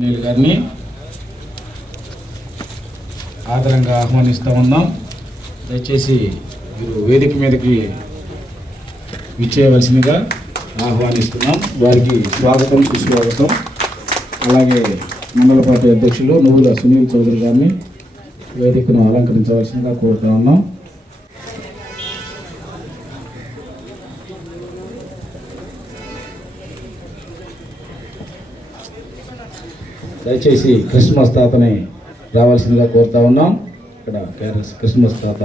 నీల్ గారిని ఆదరంగా ఆహ్వానిస్తూ ఉన్నాం. దయచేసి మీరు వేదిక మీదకి విచ్చేయవలసిందిగా ఆహ్వానిస్తున్నాం. వారికి స్వాగతం సుస్వాగతం. అలాగే మండల పార్టీ అధ్యక్షులు నువ్వుల సునీల్ చౌదరి గారిని వేదికను అలంకరించవలసిందిగా కోరుతా ఉన్నాం. దయచేసి క్రిస్మస్ తాతని రావాల్సిందిగా కోరుతా ఉన్నాం. ఇక్కడ కేరళ క్రిస్మస్ తాత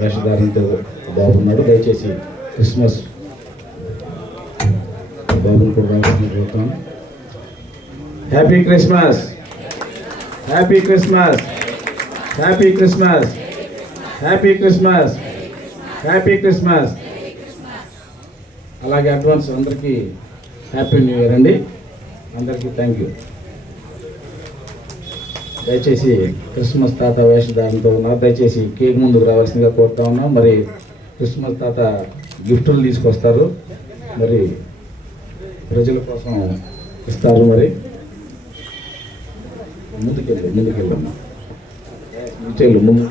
వేషధారంతో బాబున్నాడు దయచేసి క్రిస్మస్ బాబుని కూడా రావాల్సింది కోరుతాం happy Christmas! Happy Christmas! Happy Christmas! Happy Christmas! Happy Christmas! అలాగే అడ్వాన్స్ అందరికీ హ్యాపీ న్యూ ఇయర్ అండి. అందరికీ థ్యాంక్ యూ. దయచేసి క్రిస్మస్ తాత వేషధారణతో ఉన్నారు దయచేసి కేక్ ముందుకు రావాల్సిందిగా కోరుతా ఉన్నాం. మరి క్రిస్మస్ తాత గిఫ్టులు తీసుకొస్తారు. మరి ప్రజల కోసం ఇస్తారు మరి. ముందుకెళ్ళి ముందుకెళ్ళమ్మా. ఇచ్చేళ్ళు ముందు.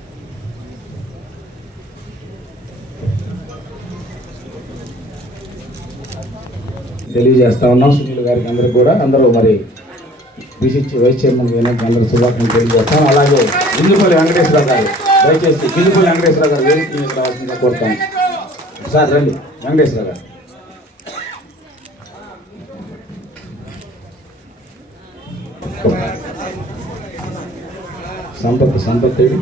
తెలియజేస్తా ఉన్నాం. సునీల్ గారికి అందరికి కూడా అందరూ మరి బీసీసీ వైస్ చైర్మన్ వినాయక్ అందరూ శుభాకాంక్షలు తెలియజేస్తాం. అలాగే గిల్లుపల్లి వెంకటేశ్వర గారు దయచేసి గిల్లుపల్లి వెంకటేశ్వర గారు వేదిక మీద రావాల్సిందిగా కోరుతాం. సార్ రండి వెంకటేశ్వర గారు. సంపత్ సంపత్ ఏడి?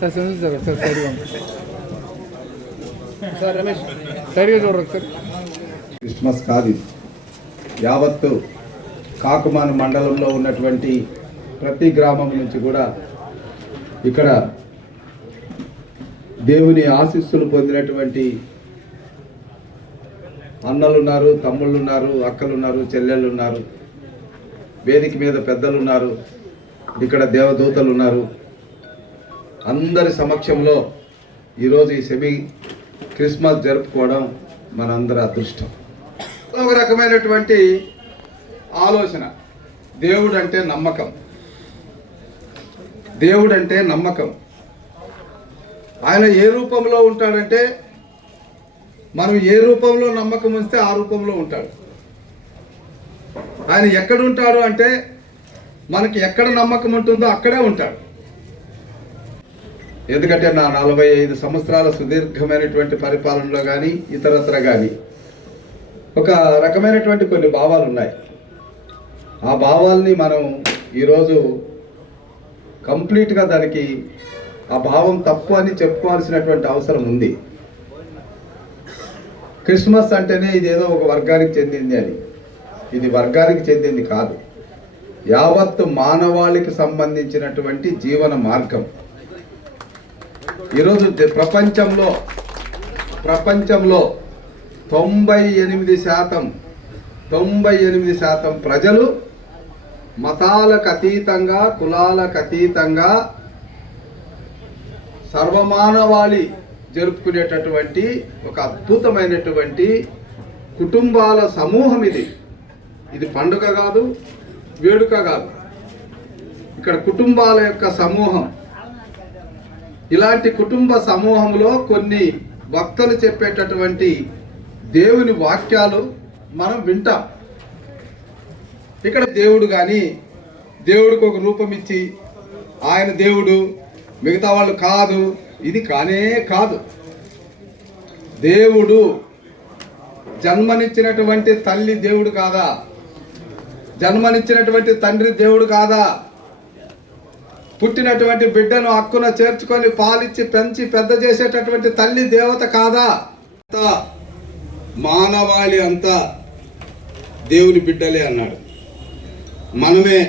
సార్ సంజయ్ సార్ ఒకసారి సైడ్గా సార్ రమేష్ సైడ్గా చూడరు ఒకసారి క్రిస్మస్ కాదు. యావత్తు కాకుమాను మండలంలో ఉన్నటువంటి ప్రతి గ్రామం నుంచి కూడా ఇక్కడ దేవుని ఆశీస్సులు పొందినటువంటి అన్నలున్నారు తమ్ముళ్ళున్నారు అక్కలున్నారు చెల్లెళ్ళున్నారు వేదిక మీద పెద్దలు ఉన్నారు ఇక్కడ దేవదూతలు ఉన్నారు అందరి సమక్షంలో ఈరోజు ఈ సెమీ క్రిస్మస్ జరుపుకోవడం మనందరి అదృష్టం. ఒక రకమైనటువంటి ఆలోచన. దేవుడు అంటే నమ్మకం. దేవుడు అంటే నమ్మకం. ఆయన ఏ రూపంలో ఉంటాడంటే మనం ఏ రూపంలో నమ్మకం ఉంచితే ఆ రూపంలో ఉంటాడు. ఆయన ఎక్కడ ఉంటాడు అంటే మనకి ఎక్కడ నమ్మకం ఉంటుందో అక్కడే ఉంటాడు. ఎందుకంటే నా నలభై ఐదు సంవత్సరాల సుదీర్ఘమైనటువంటి పరిపాలనలో కానీ ఇతరత్ర కానీ ఒక రకమైనటువంటి కొన్ని భావాలు ఉన్నాయి. ఆ భావాల్ని మనం ఈరోజు కంప్లీట్గా దానికి ఆ భావం తప్పు అని చెప్పుకోవాల్సినటువంటి అవసరం ఉంది. క్రిస్మస్ అంటేనే ఇదేదో ఒక వర్గానికి చెందింది అని. ఇది వర్గానికి చెందింది కాదు. యావత్తు మానవాళికి సంబంధించినటువంటి జీవన మార్గం. ఈరోజు ప్రపంచంలో ప్రపంచంలో తొంభై ఎనిమిది శాతం తొంభై ఎనిమిది శాతం ప్రజలు మతాలకు అతీతంగా కులాలకు అతీతంగా సర్వమానవాళి జరుపుకునేటటువంటి ఒక అద్భుతమైనటువంటి కుటుంబాల సమూహం ఇది. ఇది పండుగ కాదు వేడుక కాదు. ఇక్కడ కుటుంబాల యొక్క సమూహం ఇలాంటి కుటుంబ సమూహంలో కొన్ని భక్తులు చెప్పేటటువంటి దేవుని వాక్యాలు మనం వింటాం. ఇక్కడ దేవుడు కానీ దేవుడికి ఒక రూపం ఇచ్చి ఆయన దేవుడు మిగతా వాళ్ళు కాదు ఇది కానే కాదు. దేవుడు జన్మనిచ్చినటువంటి తల్లి దేవుడు కాదా? జన్మనిచ్చినటువంటి తండ్రి దేవుడు కాదా? పుట్టినటువంటి బిడ్డను హక్కున చేర్చుకొని పాలిచ్చి పెంచి పెద్ద చేసేటటువంటి తల్లి దేవత కాదా? అంతా మానవాళి అంతా దేవుని బిడ్డలే అన్నాడు. మనమే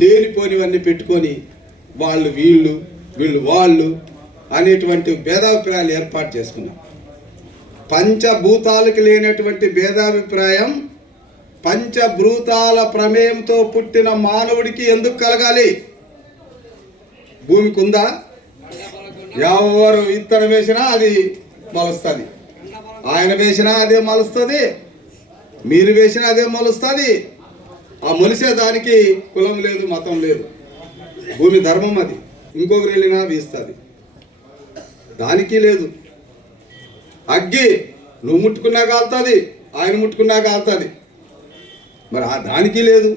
లేనిపోనివన్నీ పెట్టుకొని వాళ్ళు వీళ్ళు వీళ్ళు వాళ్ళు అనేటువంటి భేదాభిప్రాయాలు ఏర్పాటు చేసుకున్నాం. పంచభూతాలకు లేనటువంటి భేదాభిప్రాయం పంచభూతాల ప్రమేయంతో పుట్టిన మానవుడికి ఎందుకు కలగాలి? భూమికి ఉందా ఎవరు విత్తనం వేసినా అది మలుస్తుంది. ఆయన వేసినా అదే మలుస్తుంది. మీరు వేసినా అదే మలుస్తుంది. ఆ మొలిసే దానికి కులం లేదు మతం లేదు. భూమి ధర్మం అది. ఇంకొకరు వెళ్ళినా వీస్తుంది. దానికి లేదు. అగ్గి నువ్వు ముట్టుకున్నా కాలుతుంది ఆయన ముట్టుకున్నా కాలుతుంది. మరి ఆ దానికి లేదు.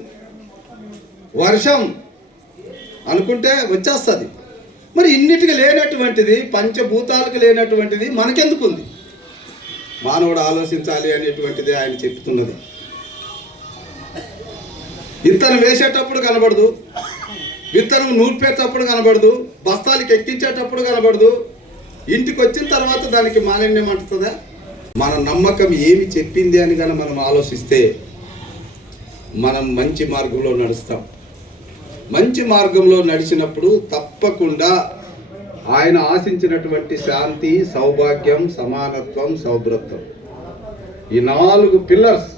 వర్షం అనుకుంటే వచ్చేస్తుంది. మరి ఇన్నిటికి లేనటువంటిది పంచభూతాలకు లేనటువంటిది మనకెందుకు ఉంది మానవుడు ఆలోచించాలి అనేటువంటిది ఆయన చెప్తున్నది. విత్తనం వేసేటప్పుడు కనబడదు విత్తనం నూర్పేటప్పుడు కనబడదు బస్తాలకి ఎక్కించేటప్పుడు కనబడదు. ఇంటికి వచ్చిన తర్వాత దానికి మాలిన్యం అంటుందా మన నమ్మకం ఏమి చెప్పింది అని కానీ మనం ఆలోచిస్తే మనం మంచి మార్గంలో నడుస్తాం. మంచి మార్గంలో నడిచినప్పుడు తప్పకుండా ఆయన ఆశించినటువంటి శాంతి సౌభాగ్యం సమానత్వం సౌభ్రత్వం. ఈ నాలుగు పిల్లర్స్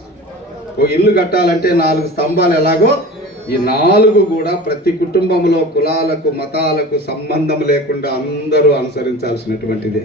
ఓ ఇల్లు కట్టాలంటే నాలుగు స్తంభాలు ఎలాగో ఈ నాలుగు కూడా ప్రతి కుటుంబంలో కులాలకు మతాలకు సంబంధం లేకుండా అందరూ అనుసరించాల్సినటువంటిదే.